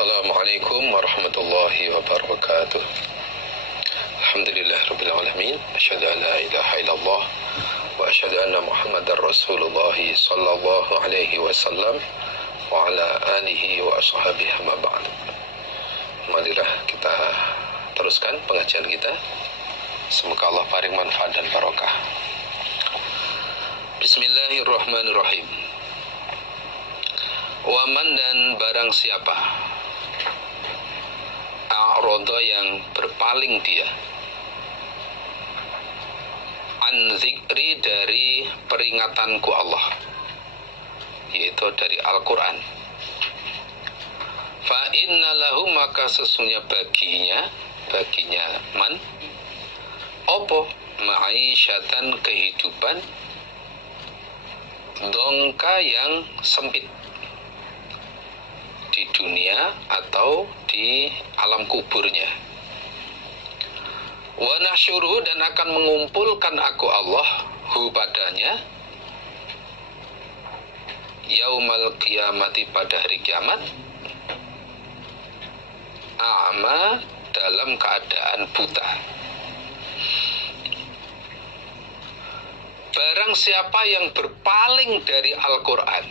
Assalamualaikum warahmatullahi wabarakatuh. Alhamdulillah rabbil alamin. Asyhadu an la ilaha illallah wa asyhadu anna Muhammadar Rasulullah sallallahu alaihi wasallam wa ala alihi wa ashabihi ma ba'd. Marilah kita teruskan pengajian kita. Semoga Allah paring manfaat dan barokah. Bismillahirrahmanirrahim. Waman dan barang siapa a'rodo yang berpaling dia an zikri dari peringatanku Allah, yaitu dari Al-Quran, fa inna lahu maka sesungguhnya baginya man opo ma'isyatan kehidupan dongka yang sempit di dunia atau di alam kuburnya. Wa nahsyuruhu dan akan mengumpulkan aku Allah hu padanya yaumal qiyamati pada hari kiamat a'ma dalam keadaan buta. Barang siapa yang berpaling dari Al-Quran,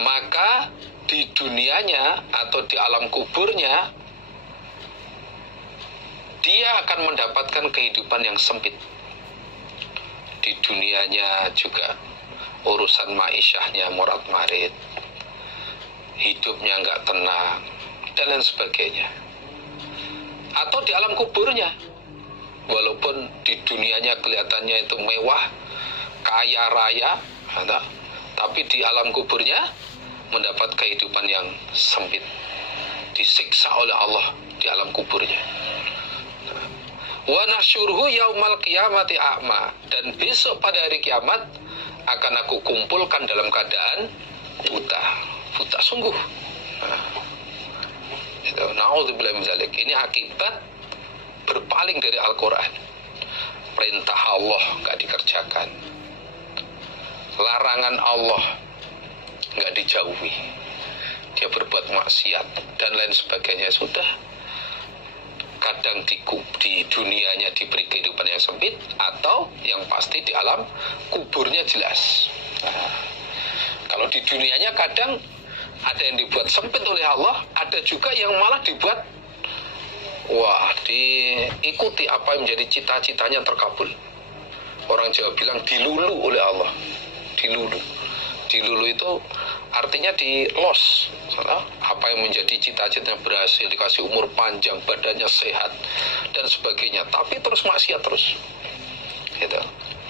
maka di dunianya atau di alam kuburnya dia akan mendapatkan kehidupan yang sempit. Di dunianya juga urusan ma'isyahnya morat-marit, hidupnya nggak tenang dan lain sebagainya. Atau di alam kuburnya, walaupun di dunianya kelihatannya itu mewah, kaya raya, tapi di alam kuburnya mendapat kehidupan yang sempit, disiksa oleh Allah di alam kuburnya. Wa nahsyuruhu yaumal qiyamati a'ma, dan besok pada hari kiamat akan aku kumpulkan dalam keadaan buta sungguh. Na'udzubillah min dzalik. Ini akibat berpaling dari Al-Quran. Perintah Allah nggak dikerjakan, larangan Allah nggak dijauhi, dia berbuat maksiat dan lain sebagainya. Sudah, kadang di dunianya diberi kehidupan yang sempit, atau yang pasti di alam kuburnya jelas. Kalau di dunianya kadang ada yang dibuat sempit oleh Allah, ada juga yang malah dibuat diikuti apa yang menjadi cita-citanya terkabul. Orang Jawa bilang dilulu oleh Allah. Dilulu itu artinya dilos. Apa yang menjadi cita-citanya berhasil, dikasih umur panjang, badannya sehat dan sebagainya, tapi terus maksiat terus. Gitu.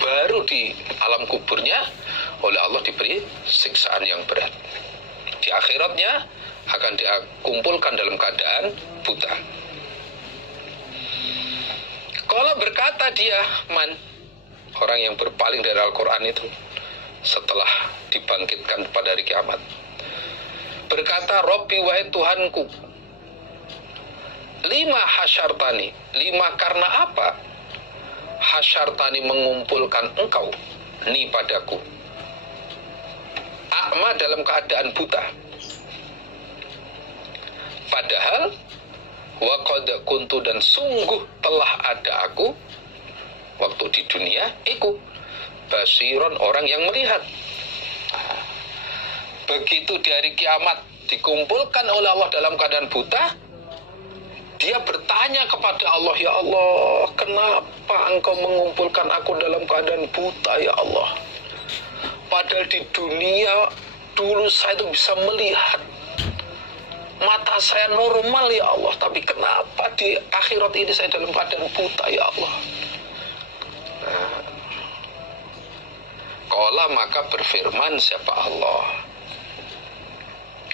Baru di alam kuburnya oleh Allah diberi siksaan yang berat. Di akhiratnya akan dikumpulkan dalam keadaan buta. Kalau berkata dia man, orang yang berpaling dari Al-Quran itu setelah dibangkitkan pada hari kiamat, berkata, Robbi wahai Tuhanku, lima hasyartani, lima karena apa hasyartani mengumpulkan engkau ni padaku, a'ma dalam keadaan buta, padahal wa qad kuntu dan sungguh telah ada aku waktu di dunia iku basiron orang yang melihat. Begitu di hari kiamat dikumpulkan oleh Allah dalam keadaan buta, dia bertanya kepada Allah, ya Allah, kenapa engkau mengumpulkan aku dalam keadaan buta ya Allah? Padahal di dunia dulu saya itu bisa melihat, mata saya normal ya Allah, tapi kenapa di akhirat ini saya dalam keadaan buta ya Allah? Qala maka berfirman siapa Allah,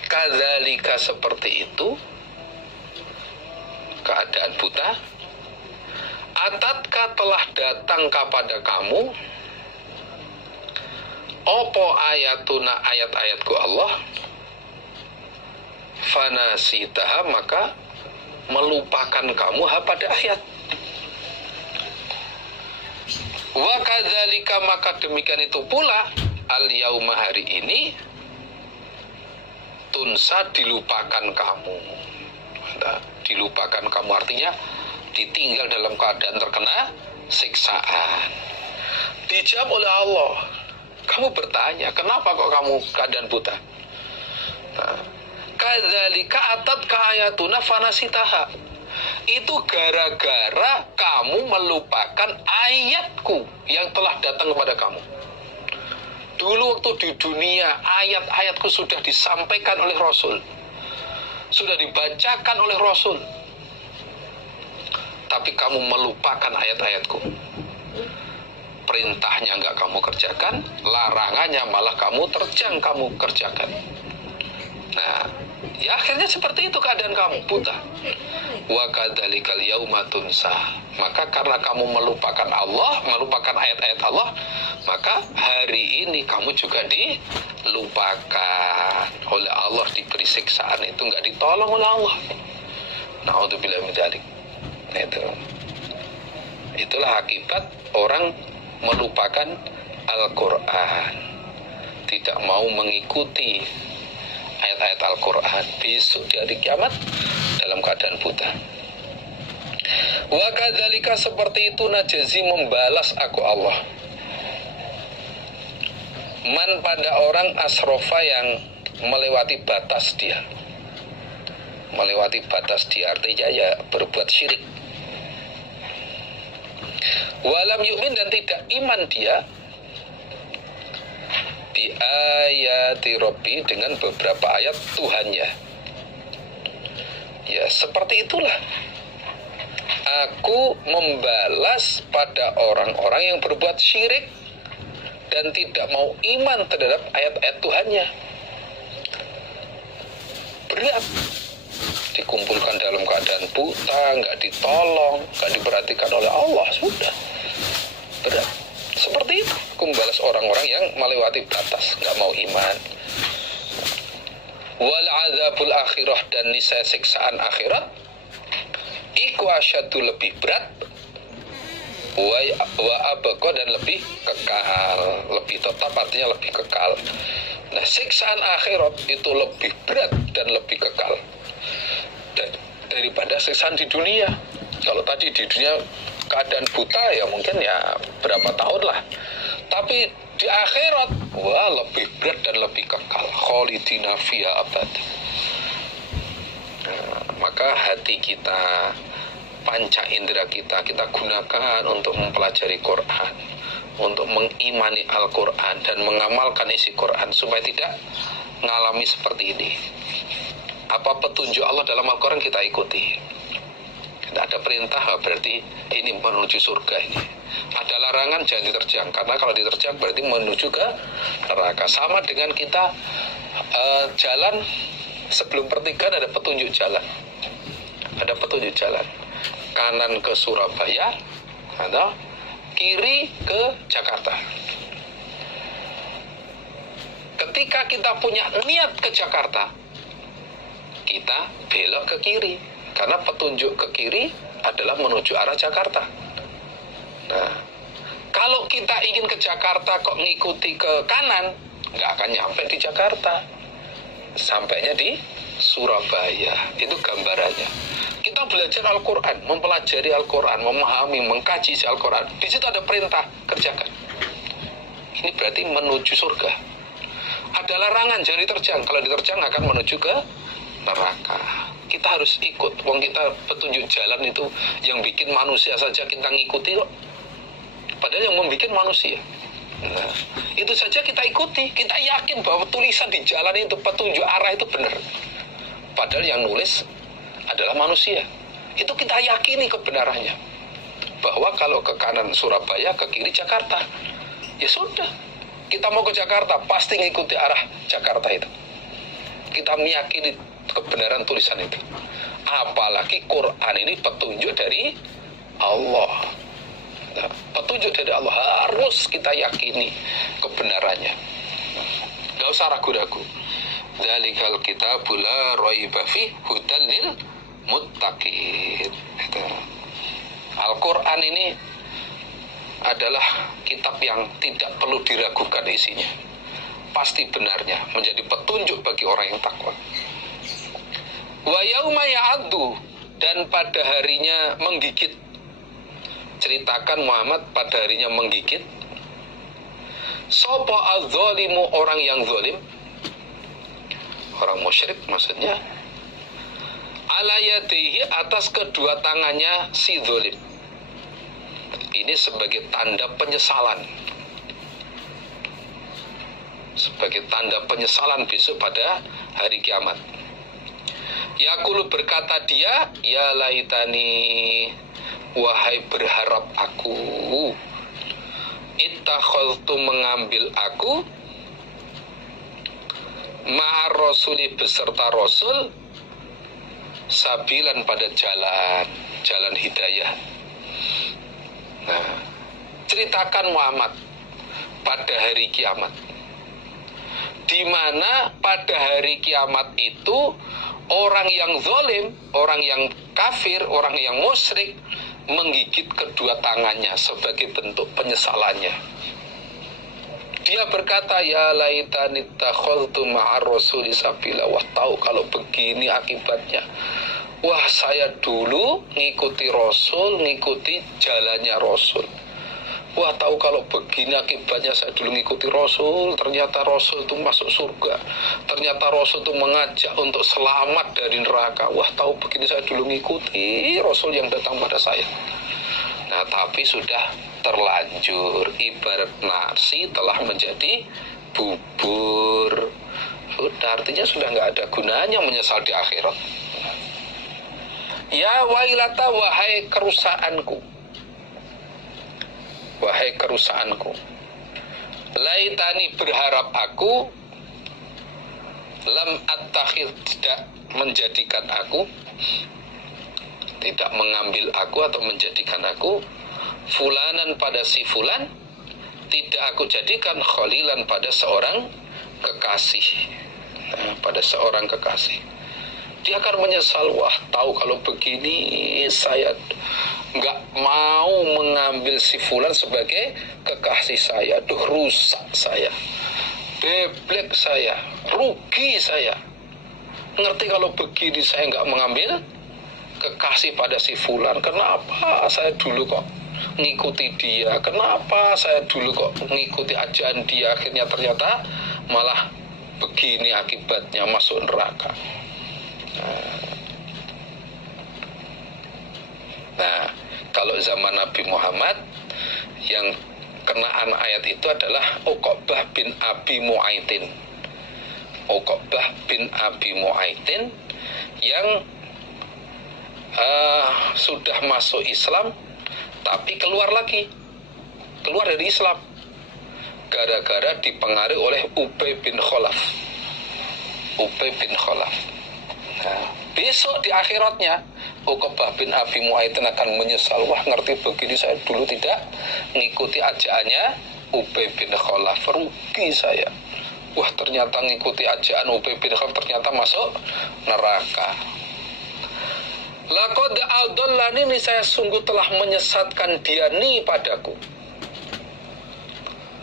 kadzalika seperti itu keadaan buta, atatka telah datang kepada kamu opo ayatuna ayat-ayatku Allah, fanasitaha maka melupakan kamu pada ayat. Wa kadzalika maka demikian itu pula al yauma hari ini tunsa, dilupakan kamu. Nah, dilupakan kamu artinya ditinggal dalam keadaan terkena siksaan. Dijawab oleh Allah. Kamu bertanya, kenapa kok kamu keadaan buta? Nah, kadzalika atatka ayatuna fanasitaha. Itu gara-gara kamu melupakan ayatku yang telah datang kepada kamu. Dulu waktu di dunia, ayat-ayatku sudah disampaikan oleh Rasul, sudah dibacakan oleh Rasul, tapi kamu melupakan ayat-ayatku. Perintahnya nggak kamu kerjakan, larangannya malah kamu terjang kamu kerjakan. Nah, ya akhirnya seperti itu keadaan kamu, buta. Wa kadzalikal yauma tunsa. Maka karena kamu melupakan Allah, melupakan ayat-ayat Allah, maka hari ini kamu juga dilupakan oleh Allah, diberi siksaan itu nggak ditolong oleh Allah. Na'udzubillah min dzalik. Itulah akibat orang melupakan Al-Quran, tidak mau mengikuti ayat-ayat Al-Quran. Besok di hari kiamat dalam keadaan buta. Wa kadzalika, seperti itu, najzi, membalas aku Allah, man, pada orang asrofa yang melewati batas dia. Melewati batas dia artinya ya berbuat syirik. Walam yu'min, dan tidak iman dia di ayati Rabbi, dengan beberapa ayat Tuhannya. Ya seperti itulah aku membalas pada orang-orang yang berbuat syirik dan tidak mau iman terhadap ayat-ayat Tuhannya. Berat dikumpulkan dalam keadaan buta, nggak ditolong, nggak diperhatikan oleh Allah, sudah berat. Seperti itu aku membalas orang-orang yang melewati batas, nggak mau iman. Wal azabul akhirah, dan niscaya siksaan akhirat iku asyadu, lebih berat, wa abqa, dan lebih kekal, lebih tetap, artinya lebih kekal. Nah, siksaan akhirat itu lebih berat dan lebih kekal daripada siksaan di dunia. Kalau tadi di dunia keadaan buta ya mungkin ya berapa tahun lah, tapi di akhirat wah lebih berat dan lebih kekal, khalidina fiha abad. Nah, maka hati kita, panca indera kita gunakan untuk mempelajari Quran, untuk mengimani Al-Quran dan mengamalkan isi Quran supaya tidak mengalami seperti ini. Apa petunjuk Allah dalam Al-Quran kita ikuti. Tidak ada perintah berarti ini menuju surga ini. Ada larangan jangan diterjang, karena kalau diterjang berarti menuju ke neraka. Sama dengan kita jalan sebelum pertigaan ada petunjuk jalan. Ada petunjuk jalan. Kanan ke Surabaya atau kiri ke Jakarta. Ketika kita punya niat ke Jakarta, kita belok ke kiri, karena petunjuk ke kiri adalah menuju arah Jakarta. Nah, kalau kita ingin ke Jakarta kok ngikuti ke kanan, nggak akan nyampe di Jakarta, sampainya di Surabaya. Itu gambarannya. Kita belajar Al-Quran, mempelajari Al-Quran, memahami, mengkaji Al-Quran. Di situ ada perintah, kerjakan. Ini berarti menuju surga. Ada larangan, jangan diterjang. Kalau diterjang akan menuju ke neraka. Kita harus ikut. Wong kita petunjuk jalan itu yang bikin manusia saja kita ngikuti kok. Padahal yang membuat manusia. Nah, itu saja kita ikuti. Kita yakin bahwa tulisan di jalan itu, petunjuk arah itu benar. Padahal yang nulis adalah manusia. Itu kita yakini kebenarannya. Bahwa kalau ke kanan Surabaya, ke kiri Jakarta. Ya sudah. Kita mau ke Jakarta, pasti ngikuti arah Jakarta itu. Kita meyakini kebenaran tulisan itu. Apalagi Quran ini petunjuk dari Allah. Nah, petunjuk dari Allah harus kita yakini kebenarannya. Gak usah ragu-ragu. Dzalikal kitabul la raiba fihi hudan lil muttaqin. Al-Quran ini adalah kitab yang tidak perlu diragukan isinya. pasti benarnya, menjadi petunjuk bagi orang yang takwa. Wa yauma ya'addu, dan pada harinya menggigit. Ceritakan Muhammad pada harinya menggigit. Sapa az-zalimu, orang yang zalim, orang musyrik maksudnya, ala yadihi, atas kedua tangannya si zalim. Ini sebagai tanda penyesalan, sebagai tanda penyesalan besok pada hari kiamat. Yaqulu, berkata dia, ya laitani, wahai berharap aku, ittakhadhtu, mengambil aku, ma'ar rasuli, beserta rasul, sabilan, pada jalan hidayah. Nah, ceritakan Muhammad pada hari kiamat, di mana pada hari kiamat itu orang yang zalim, orang yang kafir, orang yang musyrik menggigit kedua tangannya sebagai bentuk penyesalannya. Dia berkata, ya laitani takhadtu ma'ar rasuli sabila. Wah, tahu kalau begini akibatnya. Wah, saya dulu ngikuti Rasul, ngikuti jalannya Rasul. Wah, tahu kalau begini akibatnya, saya dulu ngikuti Rasul, ternyata Rasul itu masuk surga. Ternyata Rasul itu mengajak untuk selamat dari neraka. Wah, tahu begini, saya dulu ngikuti Rasul yang datang pada saya. Nah, tapi sudah terlanjur, ibarat nasi telah menjadi bubur. Sudah, artinya sudah nggak ada gunanya menyesal di akhirat. Ya wailata, wahai kerusakanku, wahai kerusakanku, laitani, berharap aku, lam attakhid, tidak menjadikan aku, tidak mengambil aku atau menjadikan aku, fulanan, pada si fulan, tidak aku jadikan khalilan, pada seorang kekasih. Nah, pada seorang kekasih. Dia akan menyesal, wah, tahu kalau begini saya nggak mau mengambil si fulan sebagai kekasih saya. Duh, rusak saya, beblek saya, rugi saya. Ngerti kalau begini saya nggak mengambil kekasih pada si fulan. Kenapa saya dulu kok ngikuti dia? Kenapa saya dulu kok ngikuti ajaran dia? Akhirnya ternyata malah begini akibatnya, masuk neraka. Nah, kalau zaman Nabi Muhammad yang kenaan ayat itu adalah Uqbah bin Abi Mu'aitin. Uqbah bin Abi Mu'aitin yang sudah masuk Islam tapi keluar lagi, keluar dari Islam gara-gara dipengaruhi oleh Ubay bin Khalaf. Ubay bin Khalaf. Nah, besok di akhiratnya Uqbah bin Abi Mu'aitin akan menyesal, wah, ngerti begini saya dulu tidak ngikuti ajaannya Ubay bin Khalaf, rugi saya. Wah, ternyata ngikuti ajaran Ubay bin Khalaf ternyata masuk neraka. Laqad adallani, ini saya sungguh telah menyesatkan dia ni padaku.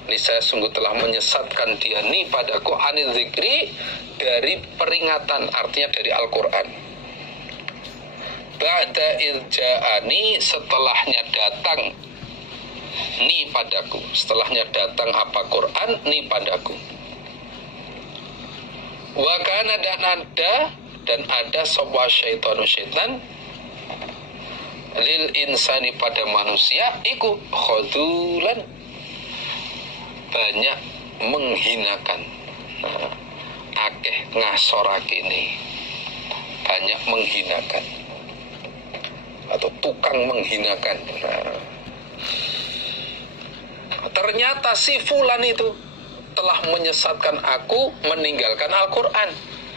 Ini saya sungguh telah menyesatkan dia ni padaku, anil zikri, dari peringatan, artinya dari Al-Quran. Ba'da ilja'ani, setelahnya datang ni padaku, setelahnya datang apa Quran ni padaku. Wa kana, dan ada sebuah syaitan lil insani, pada manusia, iku khodulan, banyak menghinakan. Nah, akeh ngasorakini, banyak menghinakan atau tukang menghinakan. Nah, ternyata si fulan itu telah menyesatkan aku, meninggalkan Al-Quran.